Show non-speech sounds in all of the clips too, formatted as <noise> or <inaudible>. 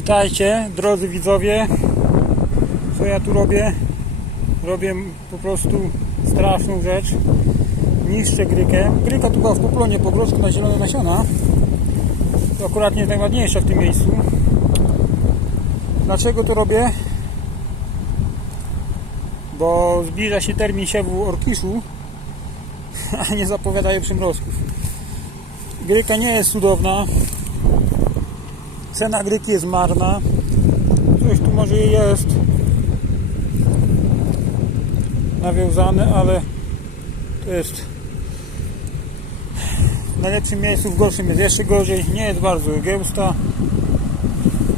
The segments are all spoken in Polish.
Witajcie, drodzy widzowie. Co ja tu robię? Robię po prostu straszną rzecz. Niszczę grykę. Gryka tu była w poplonie po na zielone nasiona. To akurat nie jest najładniejsza w tym miejscu. Dlaczego to robię? Bo zbliża się termin siewu orkiszu, <laughs> a nie zapowiadają przymrozków. Gryka nie jest cudowna. Cena gryki jest marna. Coś tu może jest nawiązane, ale to jest w najlepszym miejscu, w gorszym jest jeszcze gorzej. Nie jest bardzo gęsta.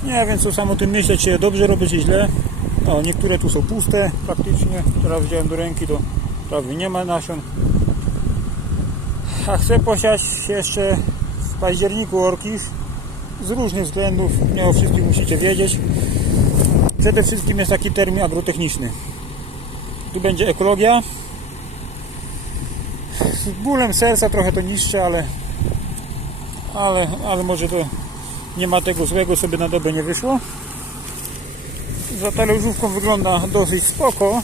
Nie wiem co sam o tym myśleć, czy dobrze robię, czy źle. O, niektóre tu są puste praktycznie. Teraz wziąłem do ręki, to prawie nie ma nasion. A chcę posiać jeszcze w październiku orkisz z różnych względów, nie o wszystkich musicie wiedzieć. Przede wszystkim jest taki termin agrotechniczny. Tu będzie ekologia. Z bólem serca trochę to niszczę, ale, ale, ale może to nie ma tego złego, sobie na dobę nie wyszło. Za talerzówką wygląda dosyć spoko.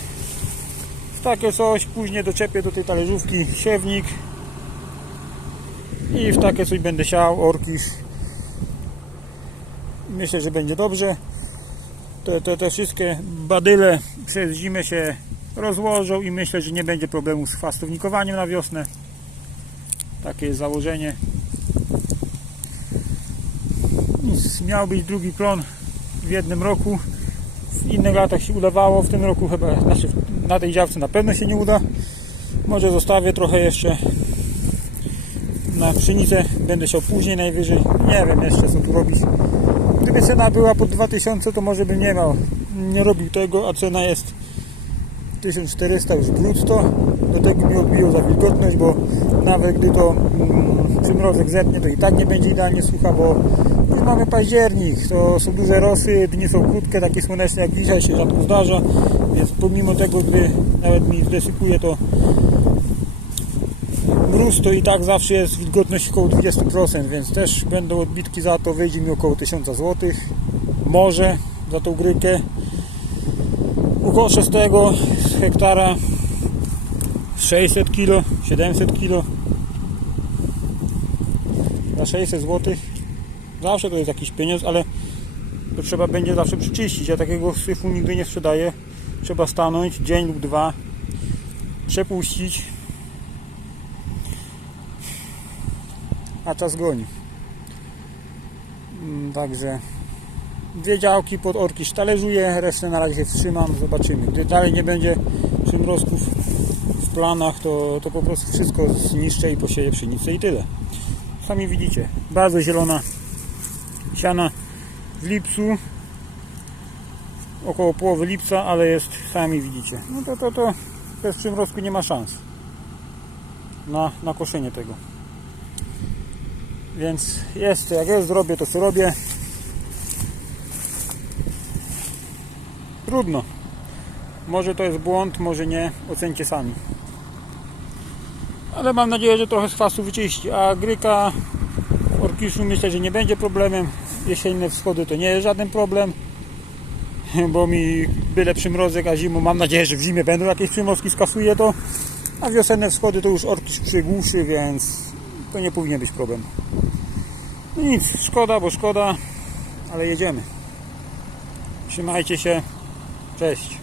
W takie coś później doczepię do tej talerzówki siewnik i w takie coś będę siał, orkisz myślę, że będzie dobrze. Te, te, te wszystkie badyle przez zimę się rozłożą i myślę, że nie będzie problemu z fastownikowaniem na wiosnę. Takie jest założenie. Miał być drugi plon w jednym roku. W innych latach się udawało, w tym roku chyba, znaczy na tej działce na pewno się nie uda. Może zostawię trochę jeszcze na pszenicę, będę siał później najwyżej. Nie wiem jeszcze co tu robić. Gdyby cena była po 2000 to może bym nie miał, nie robił tego, a cena jest 1400 już brutto. Do tego mi odbiło za wilgotność, bo nawet gdy to mm, przymrozek zetnie, to i tak nie będzie idealnie sucha, bo już mamy październik, to są duże rosy, dni są krótkie, takie słoneczne jak dzisiaj się rzadko zdarza, więc pomimo tego, gdy nawet mi zdesypuje to mróz, to i tak zawsze jest wilgotność około 20%, więc też będą odbitki za to, wyjdzie mi około 1000 zł, może za tą grykę. Ukoszę z tego z hektara 600 kg, 700 kg za 600 zł. Zawsze to jest jakiś pieniądz, ale to trzeba będzie zawsze przyczyścić. Ja takiego syfu nigdy nie sprzedaję. Trzeba stanąć dzień lub dwa, przepuścić, a czas goni. Mm, Także dwie działki pod orkisz talerzuję, resztę na razie wstrzymam, zobaczymy. Gdy dalej nie będzie przymrozków w planach, to, to po prostu wszystko zniszczę i posieję pszenicę i tyle. Sami widzicie, bardzo zielona siana w lipcu, około połowy lipca, ale jest, sami widzicie. No to, to, to bez przymrozku nie ma szans na, na koszenie tego. Więc jest, jak jest, zrobię to co robię. Trudno. Może to jest błąd, może nie. Ocencie sami. Ale mam nadzieję, że trochę z kwasu wyczyści. A gryka orkiszu myślę, że nie będzie problemem. Jesienne wschody to nie jest żaden problem. <laughs> Bo mi byle przymrozek, a zimą mam nadzieję, że w zimie będą jakieś przymrozki, skasuję to. A wiosenne wschody to już orkisz przygłuszy, więc to nie powinien być problem. No nic, szkoda, bo szkoda, ale jedziemy. Trzymajcie się. Cześć.